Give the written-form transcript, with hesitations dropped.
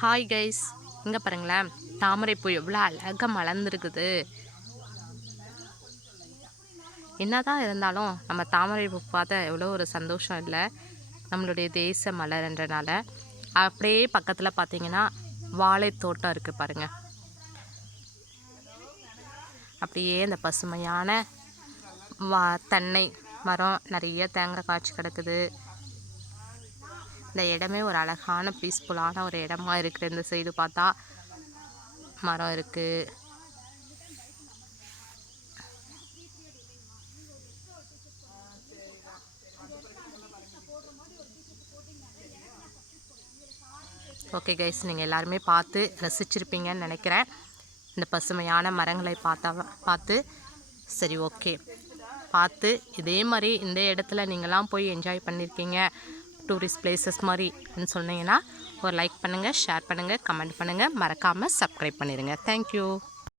Hi guys, இங்கே பாருங்களேன், தாமரைப்பூ எவ்வளோ அழகாக மலர்ந்துருக்குது. என்னதான் இருந்தாலும் நம்ம தாமரைப்பூ பார்த்தா எவ்வளோ ஒரு சந்தோஷம் இல்லை, நம்மளுடைய தேச மலர்ன்றனால. அப்படியே பக்கத்தில் பார்த்தீங்கன்னா வாழை தோட்டம் இருக்குது பாருங்கள். அப்படியே அந்த பசுமையான தென்னை மரம், நிறைய தேங்காய் காய்ச்சி கிடக்குது. இந்த இடமே ஒரு அழகான பீஸ்ஃபுல்லான ஒரு இடமா இருக்குது. இந்த சைடு பார்த்தா மரம் இருக்குது. ஓகே கைஸ், நீங்கள் எல்லாருமே பார்த்து ரசிச்சிருப்பீங்கன்னு நினைக்கிறேன். இந்த பசுமையான மரங்களை பார்த்து சரி, ஓகே, பார்த்து இதே மாதிரி இந்த இடத்துல நீங்களாம் போய் என்ஜாய் பண்ணியிருக்கீங்க, டூரிஸ்ட் பிளேசஸ் மாதிரின்னு சொன்னீங்கன்னா ஒரு லைக் பண்ணுங்கள், ஷேர் பண்ணுங்கள், கமெண்ட் பண்ணுங்கள், மறக்காமல் சப்ஸ்கிரைப் பண்ணிடுங்க. தேங்க்யூ.